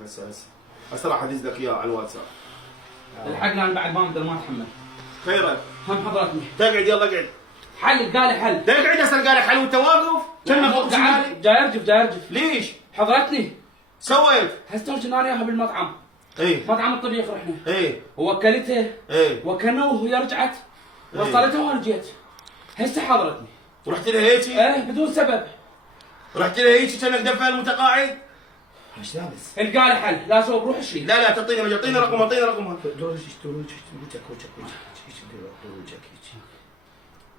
عارف هسه راح ادز لك اياه على الواتساب. الحقنا انا بعد ما اقدر ما اتحمل. خيرك هم حضرتني. تقعد يلا اقعد. حل قال حل. تقعد هسه قال حل وانت واقف؟ كنا فوق شمالي. جاي ارجف. ليش؟ حضرتني. سويت؟ هسه كنا وياها بالمطعم. ايه مطعم الطبيخ رحنا. ايه ووكلته. ايه وكلنا وهي رجعت. وصلتها وانا جيت. هسه حضرتني. ورحت لها هيك؟ ايه بدون سبب. رحت لها هيك كانك دفن متقاعد؟ ايش لابس؟ القال حل لا سوى بروح شيء. لا تعطيني مجال، اعطيني رقمها دور وجهك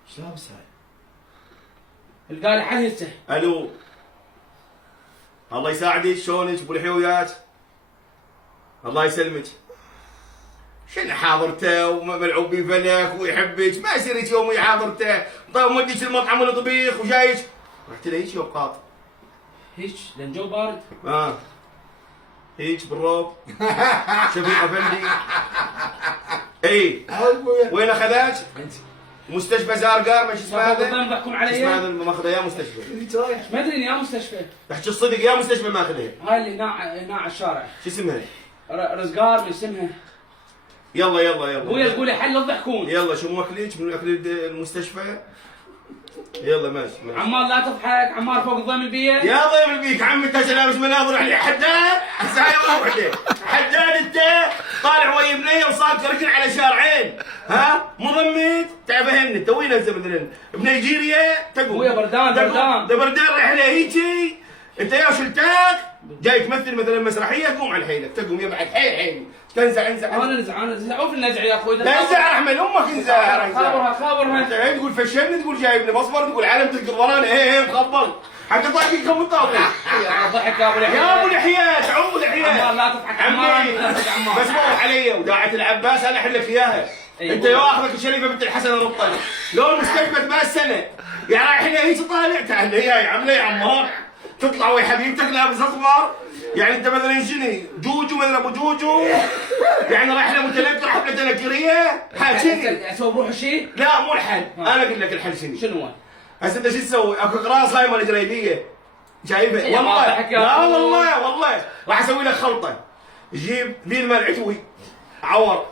ايش لابس هاي؟ القال حل هسه. الو الله يساعدك، شلونك ابو الحيويات؟ الله يسلمك. شنو حاضرته وملعوب بيه فلك ويحبك، ما يصير هيك يومي حاضرته، طيب موديك المطعم والطبيخ وجايك، رحت له هيك يوقات. هيك لان جو بارد. هيك بالروب. شفيق افندي. اي وين اخذك؟ مستشفى زارقار مش اسمه هذا؟ يضحكون علي. اسمه هذا ماخذه يا مستشفى. ما ادري يا مستشفى. تحكي الصدق يا مستشفى ماخذها. هاي اللي هنا على الشارع. شو اسمها؟ رزقار من اسمها. يلا ابويا تقول لي حل تضحكون. يلا شو ماكلينك من اكل المستشفى؟ يلا ماشي. عمار لا تضحك، عمار فوق الضيم البيه. يا ضيم البيك عمي انت لابس مناظر علي حداد، هسه وحده، حداد انت طالع ويا بنيه وصاق رجل على شارعين، ها؟ مضمت، تعال فهمني انت وين هسه مثلا؟ بنيجيريا تقوم. ابويا بردان. ده بردان رحله هيجي، انت يا شلتاك جاي تمثل مثلا مسرحيه قوم على حيلك، تقوم يبعد حيل تنزع انزع. انا نزع اوف النزع يا اخوي. تنزع احمد امك انزع. خابرها. انت تقول فشلني، تقول جايبني بصبر، تقول علم تركض ورانا ايه مخبر حتى طاقي كم الطاقه. ضحك يا ابو لحيات. يا ابو لحيات عمو لحيات. عمار لا تضحك عمار. بس مو علي وداعة العباس انا احل لك اياها. انت يا اخذك الشريفه بنت الحسن الرطل لو المستشفى تبع السنه يا رايحين هيك طالع تعال يا عمله يا عمار تطلع ويا حبيبتك لابس اصفر. يعني انت مثلا شنو جوجو مثلا ابو جوجو يعني رايح له متنكر حفله تنكريه حاكيني اسوي بروح شيء؟ لا مو الحل. انا اقول لك الحل شنو هو؟ هسه انت شو تسوي؟ اكو اقراص هاي مال الجريديه جايبها والله لا والله راح اسوي لك خلطه. جيب ذي مال عتوي عور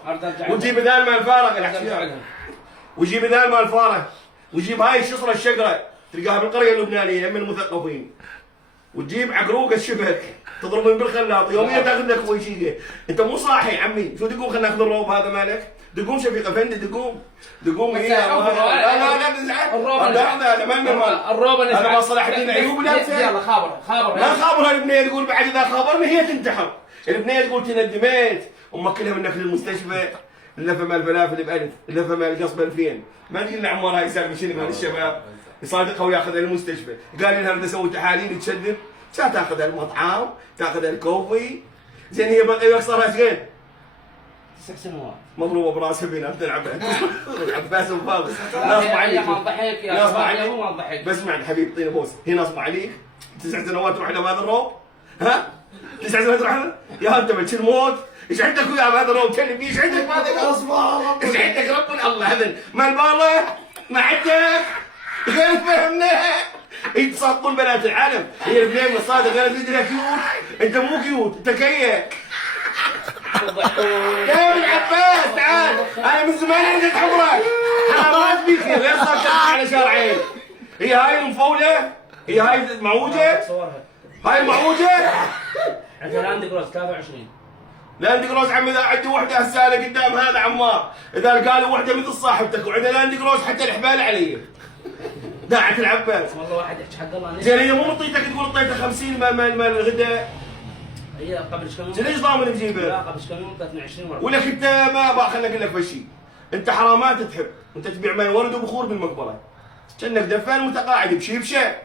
وتجيب ذا مال فارغ وجيب ذا مال فارغ وجيب هاي الشصره الشقره تلقاها بالقريه اللبنانيه من المثقفين وتجيب عقروق الشبك تضربهم بالخلاط يوميا تاخذ لك ويشيقه. انت مو صاحي عمي شو تقوم خلينا ناخذ الروب هذا مالك دقوم شفيق افندي دقوم هي لا تزعل هذا ما الروب هذا ما صلاح الدين ايوب لابسه. يلا خابر لا خابر هاي البنيه تقول بعد اذا خابرني هي تنتحر. البنيه تقول تندمت امك كلها منك للمستشفى اللفه مال فلافل ب1000 اللفه مال القصب 2000 ما تقول لنا عمار هاي سالفه شنو مال الشباب يصادقها وياخذها للمستشفى. قال لها بدي اسوي تحاليل تشذب تاخذها المطعم تاخذها الكوفي زين هي بقى صار لها زين 9 سنوات مضروبه براسها بينا تلعب عباس وفاضل ناصبه عليك ما ضحك يا ناصبه عليك ما ضحك. بس مع الحبيب اعطيني بوس هي ناصبه عليك 9 سنوات تروح لها بهذا الروب ها 9 سنوات تروح لها يا انت بتشيل الموت ايش عندك وياه بهذا الروب كلمني ايش عندك بهذا اصبر ايش عندك ربنا الله هذا مال باله ما عندك غير فهمنا يتصدقون بنات العالم هي البنيه صادق انا تدري كيوت انت مو كيوت انت كيك يا ابن عباس تعال انا من زمان عندك عمرك انا ما ابيك ليش صار على شارعين. هي هاي المفوله هي هاي معوجه هاي المعوجه انت لاند كروز 23 لاند كروز عمي اذا عندي وحده هساله قدام هذا عمار اذا قالوا وحده مثل صاحبتك وعندها لاند كروز حتى الحبال علي داعة العباس والله واحد يحكي حق الله. زين هي مو مطيتك تقول اعطيتها 50 مال الغداء هي قبل كم يوم ليش ضامن بجيبه؟ لا قبل كم يوم اعطتني 20 ورقه ولك انت ما خليني اقول لك بشيء انت حرامات تحب انت تبيع ماي ورد وبخور بالمقبره كانك دفان متقاعد بشيبشه